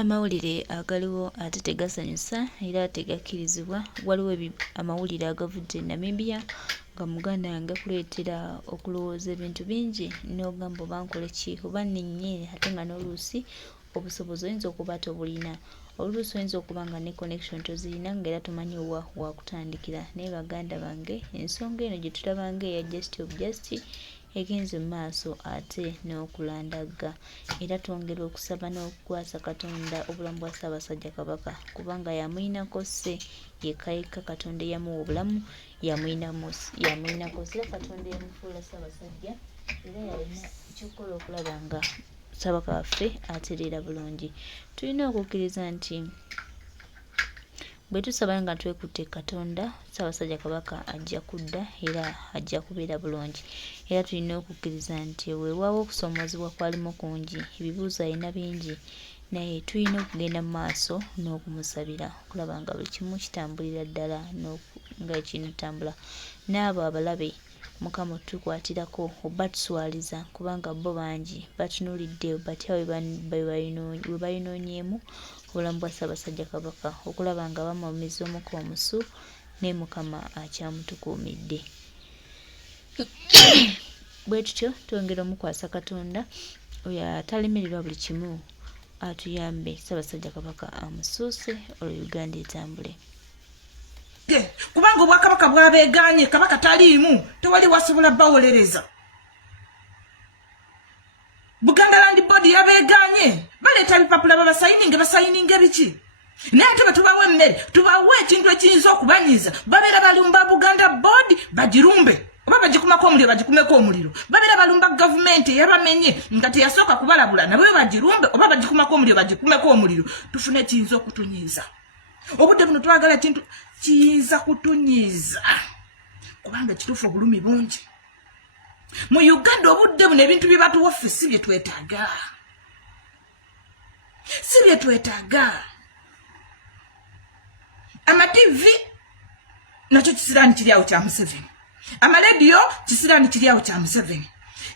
Amawulire agaliwo ate tegasanyusa era tegakkirizibwa. Waliwo amawulire agavudde Namibia nga muganda yange kuleetera okulowooza ebintu bingi n'ogamba oba nkole ki oba ninye ate nga n'oluusi obusobozi oyinza okuba tobulina. Oluusi oyinza okuba nga ne connection tozirina ng'era tomanyi wa kutandikira. Naye baganda bange ensonga eno gye tulaba ng'eya just of just egenze mu maaso ate n'okulandagga. Era twongera okusaba n'okukwasa Katonda obulamu bwa Ssaabasajja Kabaka kubanga yamuyinako sse yekka Katonda eyamuwa obulamu yamuyinako sse Katonda yamufuula Ssaabasajja era yalina ky'okukola okulaba nga Ssaabaka waffe atereera bulungi. Tulina okukkiriza nti bwe tusaba nga twekutte Katonda Ssaabasajja Kabaka ajja kudda era ajja kubeera bulungi. Era tulina okukkiriza nti weewaawo okusoomoozebwa kwalimu kungi, ebibuuzo alina bingi, naye tulina okugenda mu maaso n'okumusabira okulaba nga buli kimu kitambulira ddala nga ekinatambula. N'abo abalabe Mukama otukwatirako oba tuswaliza kubanga bo bangi batunuulidde batya we bayinoonyeemu obulamu bwa Ssaabasajja Kabaka okulaba nga bamumiza omuka omusu naye Mukama akyamutukuumidde. Bwe tutyo twongera omukwasa Katonda oyo atalemererwa buli kimu atuyambe Ssaabasajja Kabaka amusuuse olwo Uganda etambule. Kubanga obwakabaka bwabeeganye kabaka taliimu tewali wasobola bawolereza. Buganda Land Board yabeeganye baleeta bipapula basayininge biki. Naye ate tubawe emmere tubawe ekintu ekiyinza okubanyiza babeera balumba Buganda Board bagirumbe oba bagikumako omuliro babeera balumba gavumenti eyabamenye nga teyasooka kubalabula nabwe bagirumbe oba bagikumako omuliro tufune ekiyinza okutunyiza. Obudde buno twagala ekintu kiyinza kutunyiza kubanga kituufu obulumi bungi mu Uganda. Obudde buno ebintu bye batuwa ffe si bye twetaaga. Amativi nakyo kisiraani kiri awo kya Museveni, amalediyo kisiraani kiri awo kya Museveni.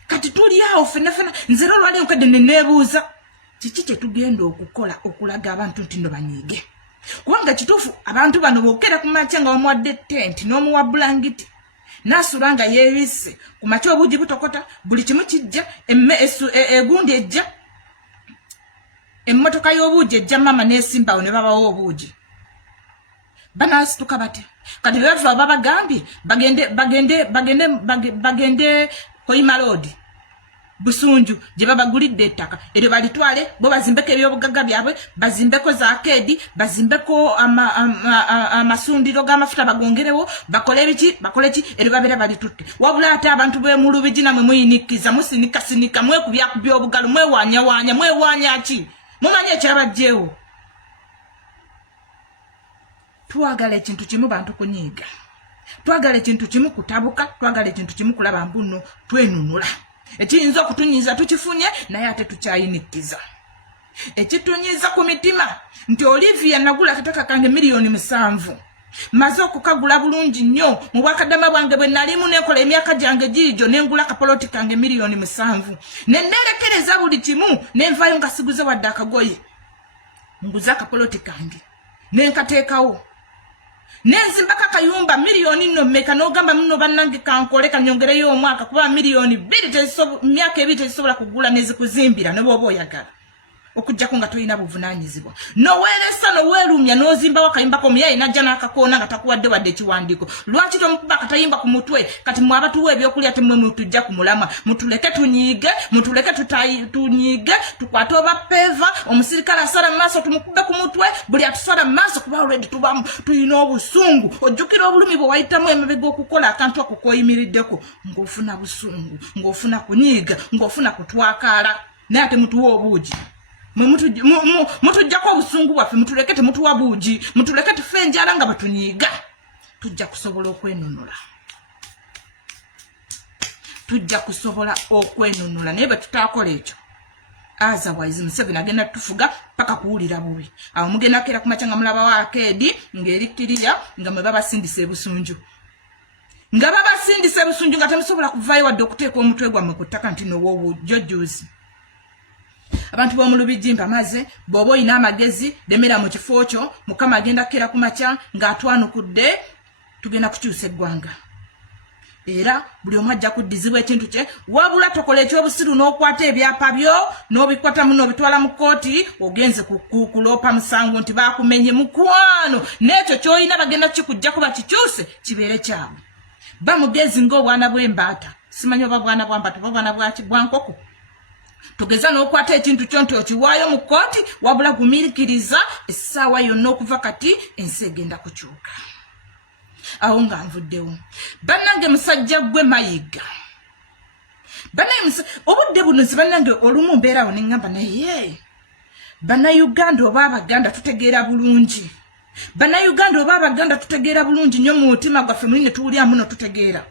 Kati tuli awo ffenna nze olwali nkadde neneebuuza kiki kye tugenda okukola okulaga abantu nti nno banyiige. Kubanga kituufu abantu bano bookera ku makya nga bamuwadde tenti n'omuwa bulangiti n'asula nga yeebisse ku makya obuugi butokota buli kimu kijja egundi ejja emmotoka y'obuugi ejja mama n'esimbawo ne babawo obuugi. Banaasituka bate kati bebava babagambye bagende Hoima Road Busunju gye babagulidde ettaka eryo balitwale bo bazimbeko ebyobugagga byabwe bazimbeko za akedi bazimbeko amasundiro g'amafuta bagongerewo bakole ki eryo babeera balitutte. Wabula ate abantu mu Lubigi namwe muyinikiza musinika mwekubya obugalo mwewaanya ki mumanyi ekyabajjeewo. Twagala ekintu kimu bantu kunyiiga, twagala ekintu kimu kutabuka, twagala ekintu kimu kulaba mbuno twenunula. Ekiyinza okutunyiza tukifunye naye ate tukyayinikiza. Ekitunyiza ku mitima nti Olivia nagula akataka kange $7,000,000 maze okukagula bulungi nnyo mu bwakadama bwange bwe nalimu nekola emyaka gyange giijo nengula kapoloti kange $7,000,000 nenerekereza buli kimu nenvayo nga siguze wadde akagoye nguza kapoloti kange nenkateekawo nenzimbako akayumba $1,000,000 mmeka n'ogamba muno bannange kankole kanyongereyo omwaka kuba $2,000,000 myaka 2 tezisobola kugula nezikuzimbira ne bw'oba oyagala okujjako nga tolina buvunaanyizibwa noweeresa noweerumya n'ozimbawo akayimba komuyayi najja n'akakoona nga takuwadde wadde ekiwandiiko. Lwaki tomukuba akatayimba ku mutwe? Kati mwe abatuwa ebyokulya temwe mutujja ku mulamwa. Mutuleke tunyiige tunyiige tukwate oba peva omusirikale asala mu maaso tumukube ku mutwe buli atusala mu maaso kuba already tulina obusungu. Ojjukira obulumi bwe wayitamu emabega okukola akantu ako koyimiriddeko ng'ofuna busungu ng'ofuna kunyiiga ng'ofuna kutwakaala naye ate mutuwa obuugi. Mutujjako obusungu bwaffe mutuleke temutuwa buugi mutuleke tufe enjala nga batunyiiga. Tujja kusobola okwenunula naye bwe tutaakola ekyo otherwise Museveni agenda tufuga paka kuwulira bubi. Awo mugenda kera ku makya nga mulaba wa akedi ng'erikkiriya nga mwe babasindisa ebusunju nga temusobola kuvaayo wadde okuteeka omutwe gwammwe ku ttaka nti nowoowo jojoozi. abantu bo mu Lubigi mpamaze bwoba oyina amagezi lemera mu kifo kyo Mukama agenda kera kumakya ng'atwanukudde tugenda kukyusa eggwanga era buli omu ajja kuddizibwa ekintu kye wabula tokola ekyobusiru n'okwata ebyapa byo n'obikwata muno obitwala mu kooti ogenze kuloopa musango nti baakumenye mukwano n'ekyo ky'olina bagenda kikujja kuba kikyuse kibeere kyabwe bamugezi ng'obwana bw'embaata simanyi oba bwana bwambata oba bwana bwankoko tugeza n'okwata ekintu kyo nti okiwaayo mu kooti wabula gumiikiriza essaawa yonna okuva kati ensi egenda kukyuka awo nga nvuddewo bannange musajja gwe Mayiga obudde buno nsi bannange olumu mbeerawo ne ŋŋamba naye bannayuganda oba abaganda tutegeera bulungi bannayuganda oba abaganda tutegeera bulungi nnyo mu mutima gwaffe muli ne tuwulira muno tutegeera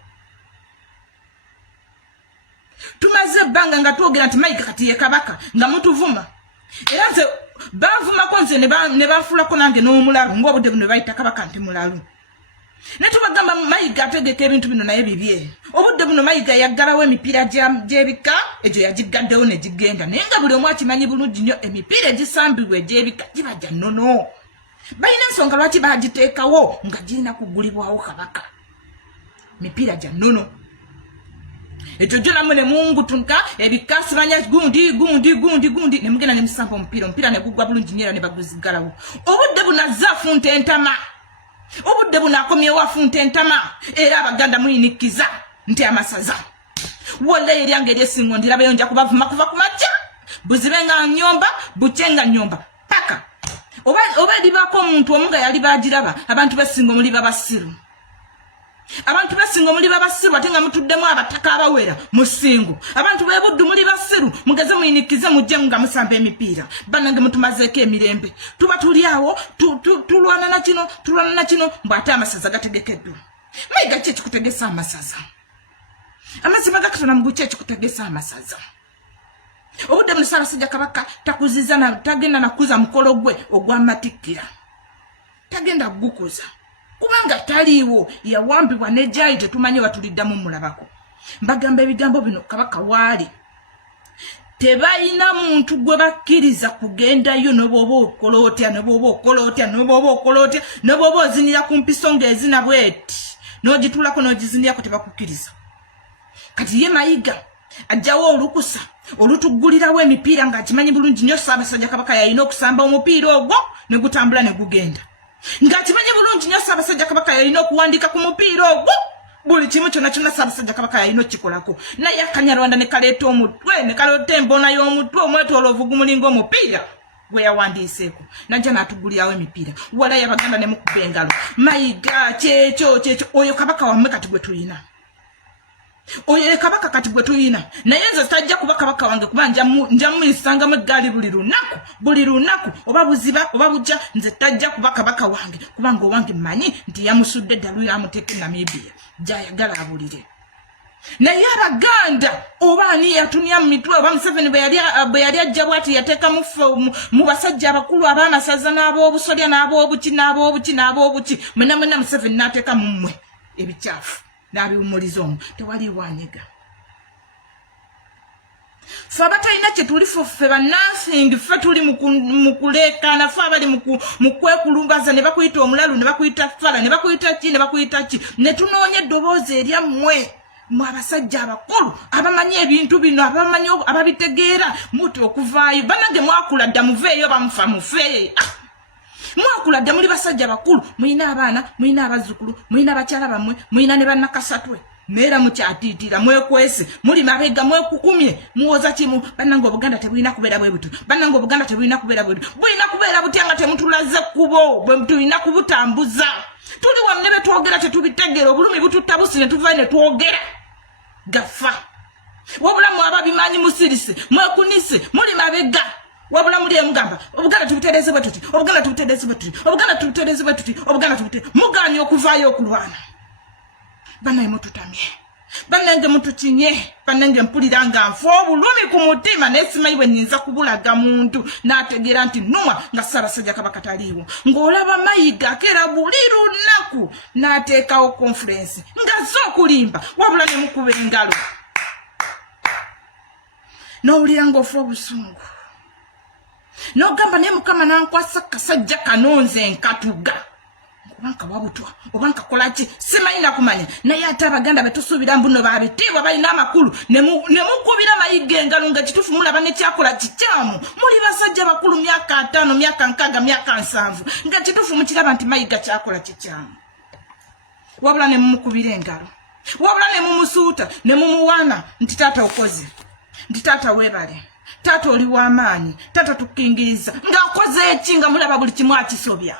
tumaze ebbanga nga twogera nti Mayiga kati ye kabaka nga mutuvuma era nze banvumako nze ne banfuulako nange n'omulalu ng'obudde buno bayita kabaka nti mulalu ne tubagamba Mayiga ategeka ebintu bino naye bibye obudde buno Mayiga yaggalawo emipiira gy'ebika egyo yagigaddewo ne gigenda naye nga buli omu akimanyi bulungi nnyo emipiira egisambibwa egy'ebika giba gya nnono balina ensonga lwaki bagiteekawo nga girina kugulibwawo kabaka mipiira gya nnono ekyo gyo namwe ne mungutuka ebika sibanya gundi ne mugenda ne musamba omupiira ne gugwa bulungi nnyo era ne baguzigalawo obudde buno azze afunta entama obudde buno akomyewo afunta entama era abaganda muyinikiza nti amasaza wala eryange eryesingo ndirabeyo nja kubavuma kuva ku makya buzibe nga nnyomba bukye nga nnyomba paka oba libako omuntu omu nga yali bagiraba abantu besingo muli babasiru abantu besingo muli babasiru ate nga mutuddemu abataka abawera musingo abantu bebuddu muli basiru mugeze muyinikize mujje nga musamba emipiira bannange mutumazeeko emirembe tuba tuli awo tulwana na kino mbwate amasaza gategekeddwa Mayiga ki ekikutegesa amasaza amazima gakatona mu guki ekikutegesa amasaza obudde mu Ssaabasajja Kabaka takuziza tagenda nakuza mukolo gwe ogw'amatikkira tagenda gukuza kubanga taliiwo yawambibwa ne jayi tetumanyi watuliddamu mulabako mbagamba ebigambo bino kabaka waali tebalina muntu gwe bakkiriza kugendayo n'obwoba okola otya ozinira ku mpiso ng'ezina bweti n'ogituulako n'ogizinirako tebakukkiriza kati ye Mayiga ajjawo olukusa olutuggulirawo emipiira ng'akimanyi bulungi nnyo Ssaabasajja Kabaka yalina okusamba omupiira ogwo ne gutambula ne gugenda ng'akimanyi bulungi nnyo Ssaabasajja Kabaka yalina okuwandiika ku mupiira ogwo buli kimu kyonna Ssaabasajja Kabaka yalina okikolako naye Akanyarwanda ne kaleeta omutwe ne kaleeta embona y'omutwe omwetooloovu gumulinga omupiira gwe yawandiiseeko najja n'atuggulirawo emipiira wala y'Abaganda ne mukuba engalo Mayiga kyekyo oyo kabaka wammwe kati gwe tulina oyo kabaka kati gwe tuyina naye nze tajja kuba kabaka wange kuba nja muyisangamu eggaali buli lunaku oba buziba oba bujja nze tajja kuba kabaka wange kubanga owange mmanyi nti yamusudde eddalu yamuteeka Namibia gy'ayagala abulire naye Abaganda oba ani yatunya mu mitwe oba Museveni bwe yali ajja bw'ati yateeka mu basajja abakulu ab'amasaza n'ab'obusolya n'ab'obuki mwena Museveni n'ateeka mu mmwe ebikyafu n'abiwumuliza omwo tewaliwo anyiga ffe abatalina kye tuli ffe bannansingi ffe tuli mu kuleekaana ffe abali mu kwekulumbaza ne bakuyita omulalu ne bakuyita fala ne bakuyita ki ne tunoonya eddoboozi eryammwe mwe abasajja abakulu abamanyi ebintu bino ababitegeera muti okuvaayo bannange mwakula dda muveeyo bamufa mufe mwakula dda muli basajja bakulu muyina abaana muyina abazzukulu muyina bakyala bammwe muyina ne bannakasatwe neera mukyatiitira mwekwese muli mabega mwekukumye muwoza kimu bannange Obuganda tebulina kubeera bwe buti bannange Obuganda tebulina kubeera bwe buti bulina kubeera butya nga temutulaze kkubo bwe tulina kubutambuza tuli wamne betwogera tetubitegeera obulumi bututta busi ne tuvaayo ne twogera gafa wabulamu ababimanyi musirise mwekunise muli mabega wabula muli emugamba Obuganda tubitereeze bwe tuti Obuganda tubitereeze bwe tuti Obuganda tubitereeze bwe tuti Obuganda tubitereeze muganye okuvaayo okulwana banaye mututamye bannange mutukinye bannange mpulira nga nfa obulumi ku mutima naye simanyi bwe nnyinza kubulaga muntu n'ategeera nti nnuma nga Ssaabasajja Kabaka taliiwo ng'olaba Mayiga akeera buli lunaku n'ateekawo konferensi nga zo okulimba wabula ne mukuba engalo n'owulira ng'ofa obusungu n'ogamba naye Mukama nankwasa kasajja kanonze nkatuga kubanka wabutwa obanka kolaki simanyi nakumanya naye ate Abaganda betusuubira mbuno babitiibwa balina amakulu ne mukubira mayiga engalo nga kituufu mulaba nekyakola kikyamu muli basajja bakulu myaka 5 myaka 6 myaka 7 nga kituufu mukiraba nti mayiga kyakola kikyamu wabula ne mumukubira engalo wabula ne mumusuuta ne mumuwaana nti taata okoze nti taata weebale taata oli w'amaanyi taata tukingiriza ng'akoze eki nga mulaba buli kimu akisobya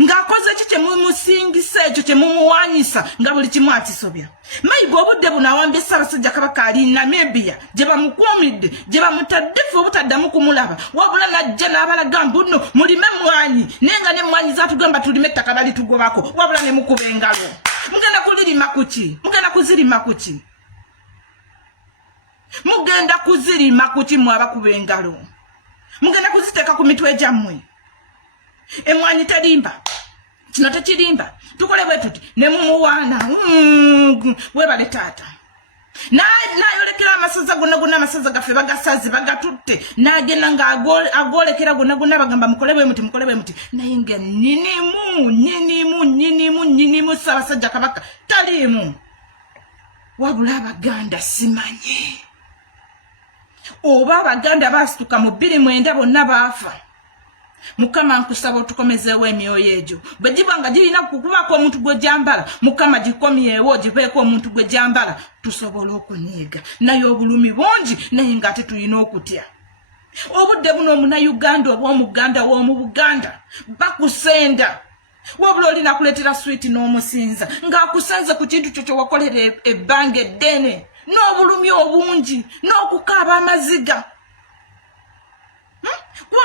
ng'akoze eki kye mumusingisa ekyo kye mumuwanyisa nga buli kimu akisobya mayiga obudde buno awambye Ssaabasajja Kabaka ali Namibia gye bamukuumidde gye bamutaddefu obutaddamu kumulaba wabula najja n'abalaga mbuno mulime emmwanyi naye nga n'emmwanyi zaatugamba tulime ettaka balitugobako wabula ne mukuba engalo mugenda kuzirima kuki mugenda kuzirima kuki mwabakuba engalo mugenda kuziteeka ku mitwe gyammwe emmwanyi terimba kino tekirimba tukole bwe tuti ne mumuwaana weebale taata n'ayolekera amasaza gonna amasaza gaffe bagasazi bagatutte n'agenda ng'agolekera gonna bagamba mukole bwe muti naye nga nyinimu Ssaabasajja Kabaka taliimu wabula Abaganda simanyi oba Abaganda baasituka mu 29 bonna baafa Mukama nkusaba otukomezeewo emyoyo egyo bwe giba nga girina kukubaako omuntu gwe gyambala Mukama gikomyewo gibeeko omuntu gwe gyambala tusobola okunyiiga naye obulumi bungi naye ng'ate tulina okutya obudde buno Omunnayuganda oba Omuganda w'omu Buganda bakusenda wabula oli nakuleetera switi n'omusinza ng'akusenze ku kintu kyo kye wakolera ebbanga eddene n'obulumi obungi n'okukaaba amaziga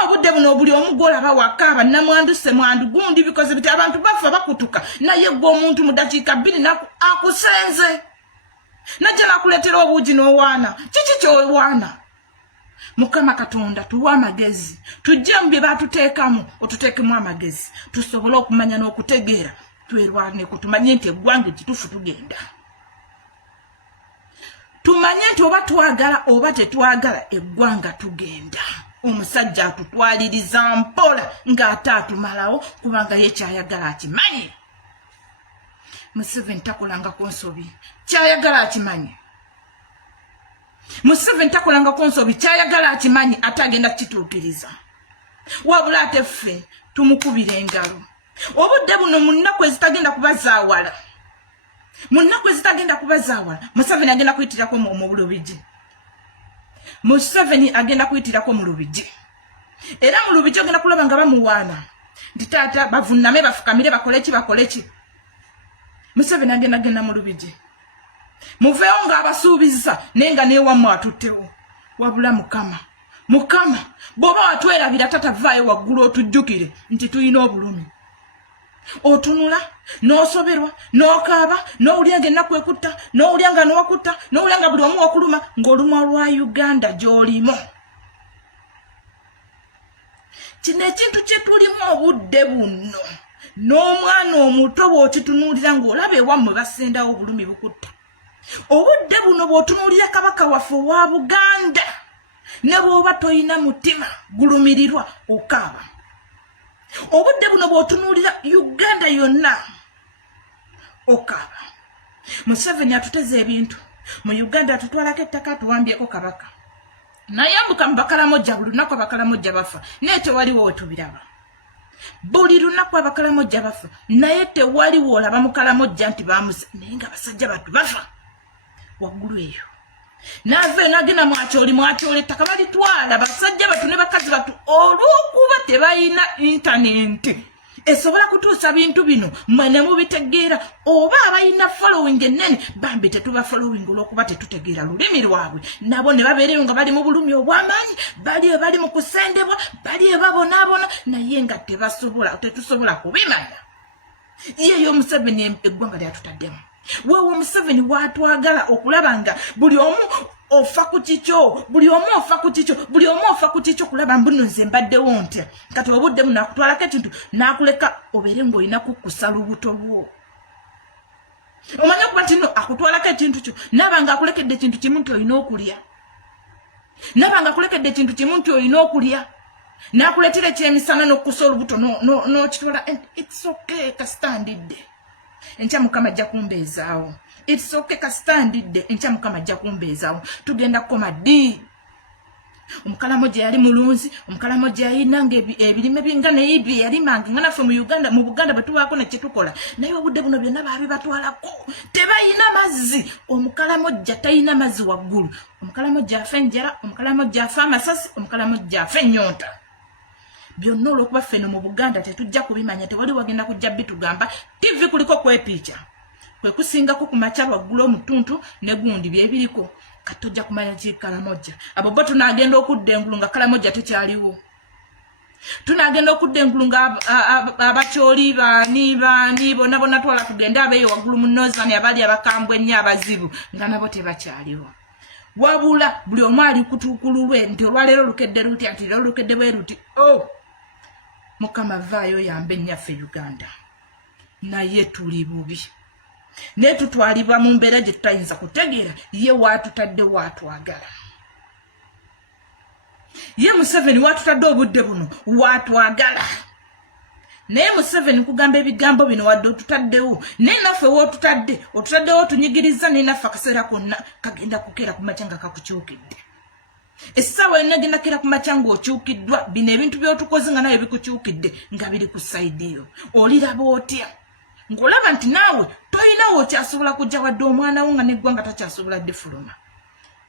obudde buno buli omu gw'olaba wakaaba namwandu semwandu gundi bikoze biti abantu bafa bakutuka naye gwe omuntu mu dakiika 2 akusenze najja nakuleetera obuugi n'owaana kiki ky'owaana Mukama Katonda tuwa amagezi tujje mu bye baatuteekamu otuteekemu amagezi tusobole okumanya n'okutegeera twerwane kutumanye nti eggwanga ekituufu tugenda tumanye nti oba twagala oba tetwagala eggwanga tugenda omusajja atutwaliriza mpola ng'ate atumalawo kubanga ye kyayagala akimanyi Museveni takolanga ku nsobi kyayagala akimanyi Museveni takolanga ku nsobi kyayagala akimanyi ate agenda kituukiriza wabula ate ffe tumukubira engalo obudde buno mu nnaku ezitagenda kubazaawala Museveni agenda kuyitirako mu bulubigi Museveni agenda kuyitirako mu lubigi era mu lubigi agenda kulaba nga bamuwaana nti taata bavunname bafukamire bakole ki Museveni agenda mu lubigi muveewo ng'abasuubiza naye nga neewammwe atuttewo wabula Mukama bw'oba watwerabira tatavaayo waggulu otujjukire nti tulina obulumi otunula n'osoberwa n'okaaba n'owulya ng'ennaku ekutta n'owulya nga n'owakutta n'owulya nga buli omu wakuluma ng'olumwa lwa Uganda gy'olimu kino ekintu kye tulimu obudde buno n'omwana omuto bw'okitunuulira ng'olaba ewammwe basendawo obulumi bukutta obudde buno bw'otunuulira Kabaka waffe owa Buganda ne bw'oba toyina mutima gulumirirwa okaaba obudde buno bw'otunuulira Uganda yonna okaaba Museveni atuteze ebintu mu Uganda atutwalako ettaka tuwambyeko Kabaka nayambuka mu Bakalamojja buli lunaku Abakalamojja bafa naye tewaliwo wetubiraba buli lunaku Abakalamojja bafa naye tewaliwo olaba Mukalamojja nti bamuse naye nga basajja batu bafa waggulu eyo nave nagenda mwakyoli ettaka balitwala basajja batu ne bakazi batu olw'okuba tebalina intaneti esobola kutuusa bintu bino mmwe ne mubitegeera oba abalina following ennene bambi tetuba following olw'okuba tetutegeera lulimi lwabwe nabo ne babeereyo nga bali mu bulumi obw'amaanyi bali ebali mu kusendebwa bali ebabonaabona naye nga tetusobola kubimanya yeyo Museveni eggwanga lyatutaddemu wewe Museveni watwagala okulaba nga buli omu ofa ku kikyo kulaba mbuno nze mbaddewo ntya kati obudde buno akutwalako ekintu n'akuleka obeere ng'olina kukusa lubuto lwo omanye okuba nti no akutwalako ekintu kyo naaba nga akulekedde ekintu kimu nti olina okulya nabanga kulekedde ekintu kimu nti olina okulya nakuleetera ekyemisana n'okukusa olubuto n'okitwala it's okay kasitandidde enkya mukama ajja kumbeezaawo it's okay kasitandidde enkya mukama ajja kumbeezaawo tugenda kukoma ddi omukalamo gye yali mulunzi omukalamo gye yayinanga ebirime binga naye bye yalimanga nga naffe mu buganda bwe tubaako nekyetukola naye obudde buno byonna baabi batwalako tebayina mazzi omukalamo gye tayina mazzi waggulu omukalamo gye afa enjala omukalamo gye afa amasasi omukalamo gye afa ennyonta byonna olw'okuba ffeno mu buganda tetujja kubimanya tewali wagenda kujja bitugamba tv kuliko kwepiica kwe kusingako ku makya waggulu omutuntu ne gundi byebiriko katojja kumanya kikalamoja abo bo tunagenda okudda engulu nga kalamoja tekyaliwo tunagenda okudda engulu nga abakyoli baani bonna twala kugenda abeeyo waggulu mu nozani abali abakambwe ennyo abazibu nga nabo tebakyaliwo wabula buli omu ali kutuukululwe nti olwaleero lukedde luti ati leero lukedde bwe ruti mukama vaayo yambe nnyaffe Uganda naye tuli bubi ne tutwalibwa mu mbeera gye tutayinza kutegeera ye waatutadde waatwagala ye Museveni waatutadde obudde buno waatwagala naye Museveni kugamba ebigambo bino wadde otutaddewo naye naffe otutaddewo tunyigiriza naye naffe akaseera konna kagenda kukeera ku makya nga kakukyukidde essaawa yonna genda keera ku makya ng'okyukiddwa bino ebintu by'otukoze nga nawe bikukyukidde nga biri ku sayidiyo oliraba otya ngolaba nti naawe toyinawo okyasobola kujja wadde omwana wo nga neggwanga takyasobola difuluma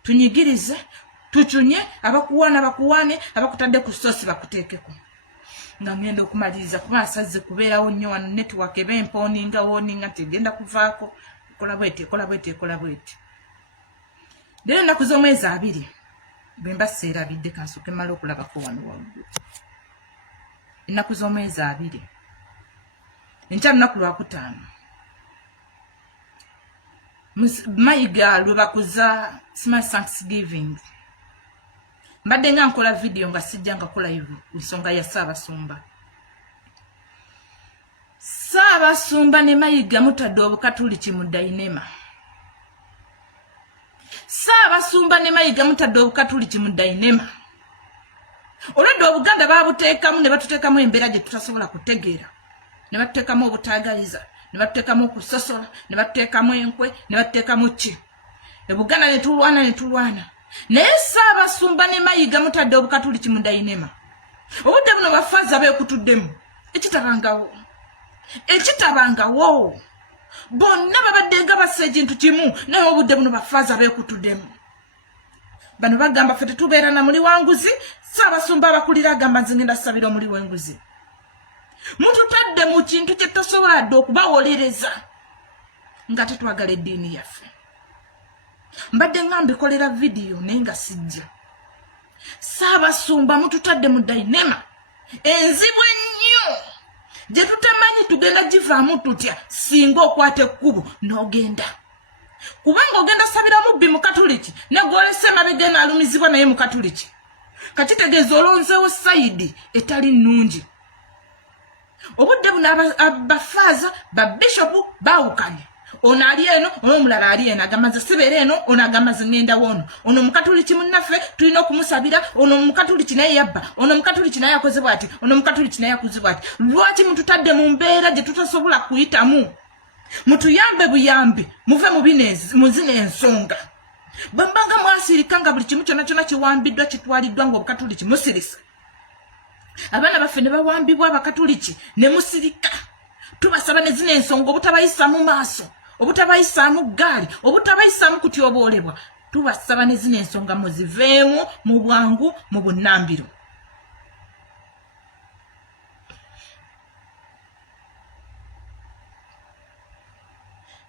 tunyigirize tucunye abakuwaana bakuwaane abakutadde ku sosi bakuteekeko nga ngenda okumaliriza kuba asazze kubeerawo nnyo wano network eba empooninga wooninga tegenda kuvaako ekola bweti leero ennaku z'omwezi 2 bwe mba seerabidde kansooke mala okulabako wano waggulu ennaku z'omwezi 2 enkya lunaku lwakutaano Mayiga lwebakuza Smart Thanksgiving mbadde nga nkola video nga sijja nga kola live nsonga ya Ssaabasumba ne Mayiga mutadde obukatuliki mu Dainema Ssaabasumba ne Mayiga mutadde obukatuliki mu Dainema olwedde Obuganda baabuteekamu ne batuteekamu embeera gye tutasobola kutegeera ne batuteekamu obutaagaliza ne batuteekamu okusosola ne batuteekamu enkwe ne batuteekamu ki Ebuganda ne tulwana naye Ssaabasumba ne Mayiga mutadde obukatuliki mu Dainema obudde buno bafaaza beekutuddemu ekitabangawo bonna babadde nga bassa ekintu kimu naye obudde buno bafaaza beekutuddemu bano bagamba ffe tetubeera na muli wanguzi Ssaabasumba abakulira agamba nze ngenda ssabira omuli w'enguzi mututadde mu kintu kye tosobola dde okubawolereza nga tetwagala eddiini yaffe mbadde nga mbikolera vidiyo naye nga sijja Ssaabasumba mututadde mu Dainema enzibu ennyo gye tutamanyi tugenda givaamu tutya singa okwata ekkubo n'ogenda kubanga ogenda sabira mubbi mu Katuliki ne gwolesa emabega enaalumizibwa naye mu Katuliki kakitegeeza olonzeewo sayidi etali nnungi obudde buno abafaaza babishopu baawukanye ono ali eno omulala ali eno agamba nze sibeera eno ono agamba nze ngenda wono ono Mukatuliki munnaffe tulina okumusabira ono Mukatuliki naye yabba ono Mukatuliki naye akoze bw'ati ono Mukatuliki naye akoze bw'ati lwaki mututadde mu mbeera gye tutasobola kuyitamu mutuyambe buyambi muve mu zino ensonga bwe mbanga mwasirika nga buli kimu kyonna kyonna kiwambiddwa kitwaliddwa ng'Obukatuliki musirisa abaana baffe ne bawambibwa Abakatuliki ne musirika tubasaba ne zino ensonga obutabayisaamu maaso obutabayisaamu gaali obutabayisaamu kutyoboolebwa tubasaba ne zino ensonga muziveemu mu bwangu mu bunnambiro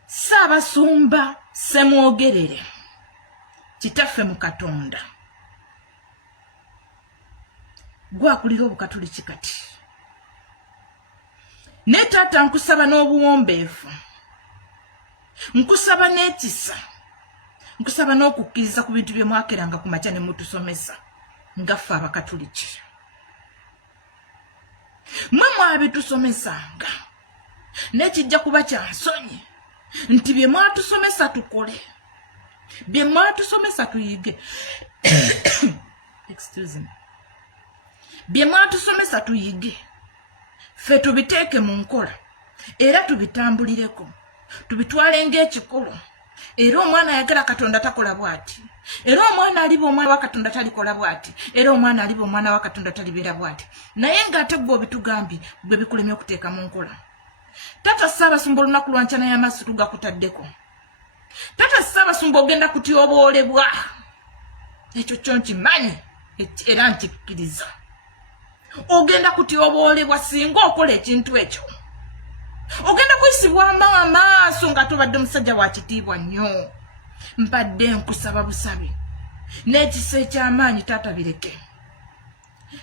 Ssaabasumba Ssemwogerere kitaffe mu Katonda gwakulira Obukatuliki kati ne taata nkusaba n'obuwombeefu nkusaba n'ekisa nkusaba n'okukkiriza ku bintu bye mwakeranga ku makya ne mutusomesa nga ffe Abakatuliki mwe mwabitusomesanga n'ekijja kuba kya nsonyi nti bye mwatusomesa tukole bye mwatusomesa tuyige excuse me bye mwatusomesa tuyige ffe tubiteeke mu nkola era tubitambulireko tubitwale ng'ekikolo era omwana ayagala Katonda takola bw'ati era omwana aliba omwana wa Katonda talikola bw'ati era omwana aliba omwana wa Katonda talibeera bw'ati naye ng'ate gwe obitugambye gwe bikulemye okuteeka mu nkola. Tata Ssaabasumba olunaku lwa nkyana y'amaaso tugakutaddeko. Tata Ssaabasumba ogenda kutyoboolebwa ekyo kyo nkimanyi era nkikkiriza. Ogenda kutyoboolebwa singa okola ekintu ekyo. Ogenda kuyisibwa amaaso nga tobadde musajja wa kitiibwa nnyo. Mbadde nkusaba busabe n'ekisa eky'amaanyi taata bireke.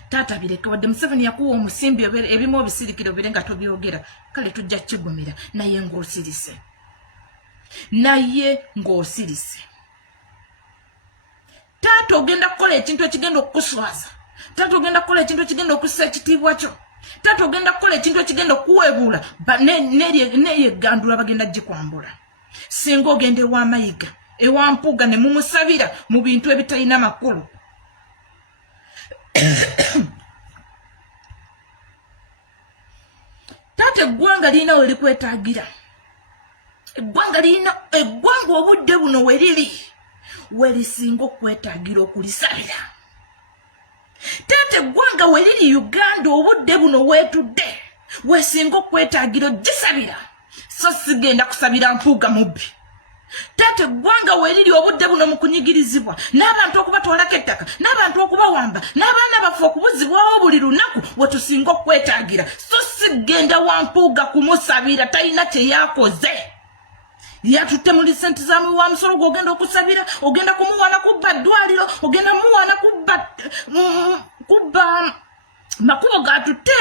Taata bireke wadde Museveni yakuwa omusimbi ebimu obisirikiro bire nga tobyogera kale tujja kigomera naye ng'osirise. Taata ogenda kukola ekintu ekigenda okukuswaza. Taata ogenda kukola ekintu ekigenda okussa ekitiibwa kyo. Taata ogenda kukola ekintu ekigenda okuweebuula n'eyeggandula bagenda gikwambula. Singa ogenda ewa Mayiga ewa Mpuuga ne mumusabira mu bintu ebitalina makulu. Taata eggwanga lirina we likwetaagira. Eggwanga obudde buno we liri we lisinga okwetaagira okulisabira. Taata eggwanga we liri Uganda obudde buno weetudde weesinga okwetaagira ogisabira so sigenda kusabira Mpuuga mubbi. Taata eggwanga we liri obudde buno mu kunyigirizibwa n'abantu okubatwalako ettaka n'abantu okubawamba n'abaana baffe okubuzibwawo buli lunaku we tusinga okwetaagira so sigenda wa Mpuuga kumusabira talina kye yakoze. Yatutte mu lisenti za wa musolo gw'ogenda okusabira ogenda kumuwana kubba ddwaliro ogenda muwana kubba makubo gatutte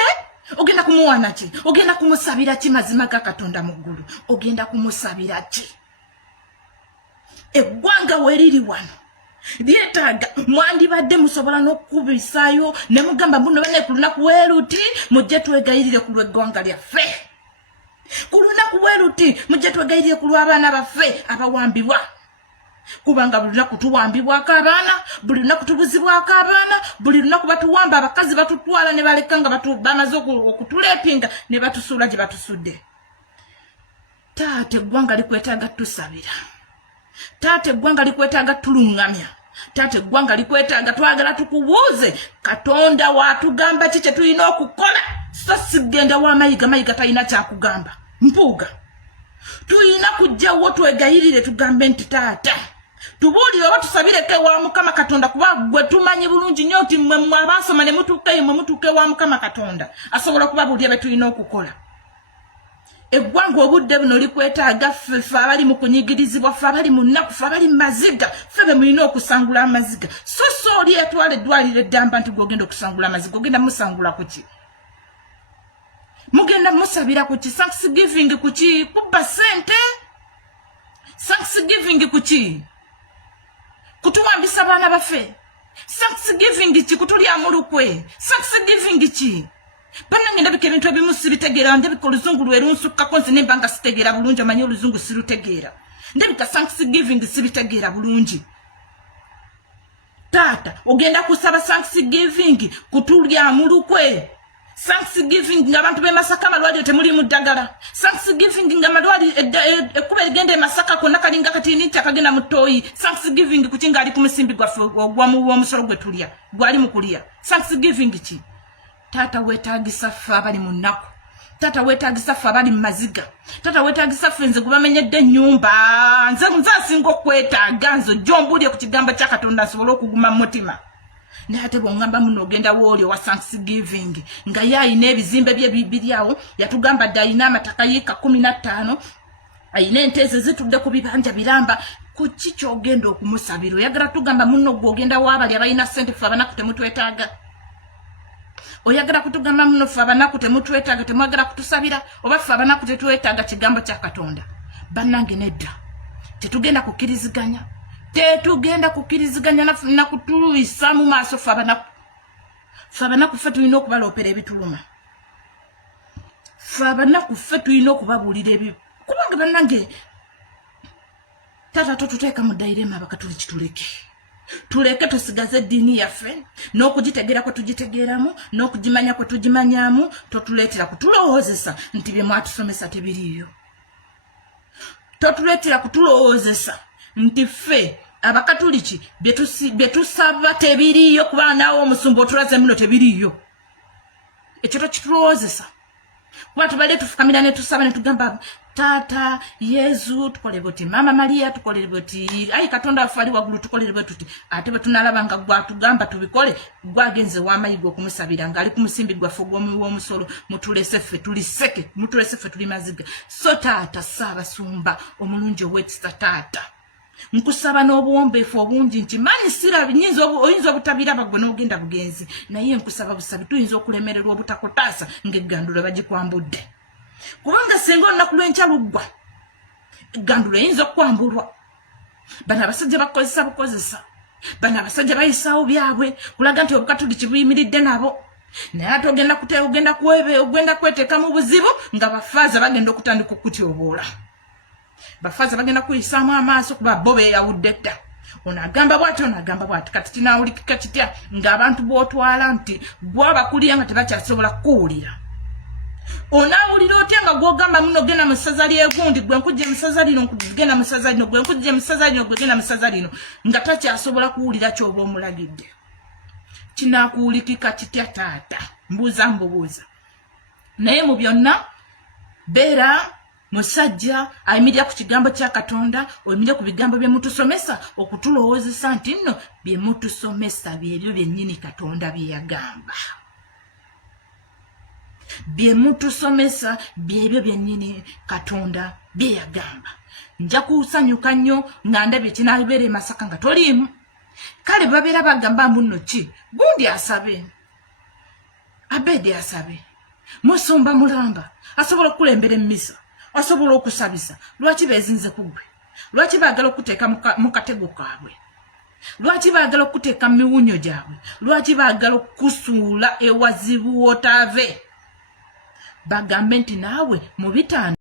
ogenda kumuwana ki ogenda kumusabira ki mazima ga Katonda mu ggulu ogenda kumusabira ki. Eggwanga we liri wano lyetaaga mwandibadde musobola n'okubisaayo ne mugamba muno bane ku lunaku weeruti mujje twegayirire ku lw'eggwanga lyaffe. Ku lunaku weeruti mujje twegayirire ku lw'abaana baffe abawambibwa kubanga buli lunaku tuwambibwako abaana buli lunaku tubuzibwako abaana buli lunaku batuwamba abakazi batutwala ne baleka nga bamaze okutuleepinga ne batusuula gye batusudde. Taata eggwanga likwetaaga tusabira. Taata eggwanga likwetaaga tuluŋŋamya. Taata eggwanga likwetaaga twagala tukubuuze Katonda watugamba ki kye tulina okukola so sigenda wa Mayiga talina kyakugamba. Mpuuga tulina kujjawo twegayirire tugambe nti taata tubuulire oba tusabireko ewa Mukama Katonda kuba gwe tumanyi bulungi nnyo nti mmwe abaasoma ne mutuukeyo mwe mutuuka ewa Mukama Katonda asobola okubabuulira bye tulina okukola. Eggwanga obudde buno likwetaaga ffe abali mu kunyigirizibwa ffe abali mu nnaku ffe abali mu maziga ffe be mulina okusangula amaziga so oli etwala eddwaliro eddamba nti gw'ogenda okusangula amaziga ogenda musangula ku ki? Mugenda musabira ku ki? Thanksgiving ku ki? Kubba ssente? Thanksgiving ku ki? Kutuwambisa baana baffe? Thanksgiving ki? Kutulyamu lukwe? Thanksgiving ki? Bannange ndabika ebintu ebimu sibitegeera ndabika oluzungu lwe lunsukkako nze nemba nga sitegeera bulungi omanyi oluzungu sirutegeera ndabika Thanksgiving sibitegeera bulungi. Taata ogenda kusaba Thanksgiving kutulyamu lukwe. Thanksgiving nga abantu b'e Masaka amalwaliro temulimu ddagala. Thanksgiving nga amalwaliro ekkuba erigenda e Masaka konna kalinga katiini kyakagenda mu ttooyi. Thanksgiving kuki ng'ali ku musimbi gwaffe w'omusolo gwe tulya gwali mu kulya. Thanksgiving ki? Taata weetaagisa ffe abali mu nnaku. Taata weetaagisa ffe abali mu maziga. Taata weetaagisa ffe nze gwe bamenyedde ennyumba. Nze asinga okwetaaga nze ojja ombuulire ku kigambo kya Katonda asobole okuguma mu mutima. Naye ate bw'oŋŋamba muno ogenda wooli owa Thanksgiving nga ye ayina ebizimbe bye biri awo yatugamba dde ayina amataka yiika 15 ayina ente ze zitudde ku bibanja biramba. Ku ki ky'ogenda okumusabira? Oyagala tugamba muno gwe ogenda waabali abalina ssente ffe abanaku temutwetaaga? Oyagala kutugamba muno ffe abanaku temutwetaaga temwagala kutusabira oba ffe abanaku tetwetaaga kigambo kya Katonda? Bannange nedda tetugenda kukkiriziganya. Tetugenda kukkiriziganya na kutuluyisa mu maaso ffe abanaku. Ffe abanaku ffe tulina okubaloopera ebituluma. Ffe abanaku ffe tulina okubabuulira kubanga bannange tata totuteeka mu dairema abakatoliki tuleke tusigaze eddiini yaffe n'okugitegera kwe tugitegeeramu n'okugimanya kwe tugimanyamu totuleetera kutulowoozesa nti bye mwatusomesa tebiriiyo totuleetera kutulowoozesa nti ffe abakatoliki bye tusaba tebiriiyo kubanga naawe omusumba otulaze muno tebiriiyo ekyo tokitulowoozesa kuba tubaire tufukamira ne tusaba ne tugamba tata Yezu tukole boti mama Maria tukole boti ayi Katonda afali wagulu tukole boti ate betunalabanga gwa tugamba tubikole gwagenze wamayigo okumusabira ngali kumusimbirwa fogomi w'omusolo mutuleseffe tuliseke mutuleseffe tulimaziga so tata saba sumba omulungi owetisa tata nkusaba n'obuwombeefu obungi nti manyi sira binyinza oyinza obutabiraba gwe n'ogenda bugenzi naye nkusaba busabi tuyinza okulemererwa obutakutaasa ng'eggandula bagikwambudde kubanga senga olunaku lw'enkya luggwa eggandula eyinza okukwambulwa bano abasajja bakozesa bukozesa bano abasajja bayisaawo byabwe kulaga nti obukatoliki buyimiridde nabo naye ate ogenda kweteeka mu buzibu nga bafaaza bagenda okutandika okutyoboola bafaaza bagenda kuyisaamu amaaso kuba bo beeyawudde dda ono agamba bw'ati ono agamba bw'ati kati kinaawulikika kitya ng'abantu b'otwala nti gwabakulira nga tebakyasobola kukuwulira onaawulira otya nga gw'ogamba muno genda mu ssaza ly'egundi gwe nkujja emisaza lino genda mu ssaza lino gwe nkujja emisaza lino gwe genda mu ssaza lino nga takyasobola kuwulira ky'oba omulagidde kinaakuwulikika kitya taata mbuuza naye mu byonna beera musajja ayimirira ku kigambo kya Katonda oyimirire ku bigambo bye mutusomesa okutulowoozesa nti nno bye mutusomesa byebyo byennyini Katonda bye yagamba bye mutusomesa byebyo byennyini Katonda bye yagamba nja kusanyuka nnyo nga ndabye kinaabeera e Masaka nga toliimu kale babeera bagamba mbuno ki gundi asabe Abedi asabe Musumba Mulamba asobola okukulembera emmisa asobola okusabisa lwaki bezinze ku gwe lwaki baagala okuteeka mu katego kaabwe lwaki baagala okuteeka mu miwunyo gyabwe lwaki baagala okusuula ewazibu wotaave bagambe nti naawe mu bitaano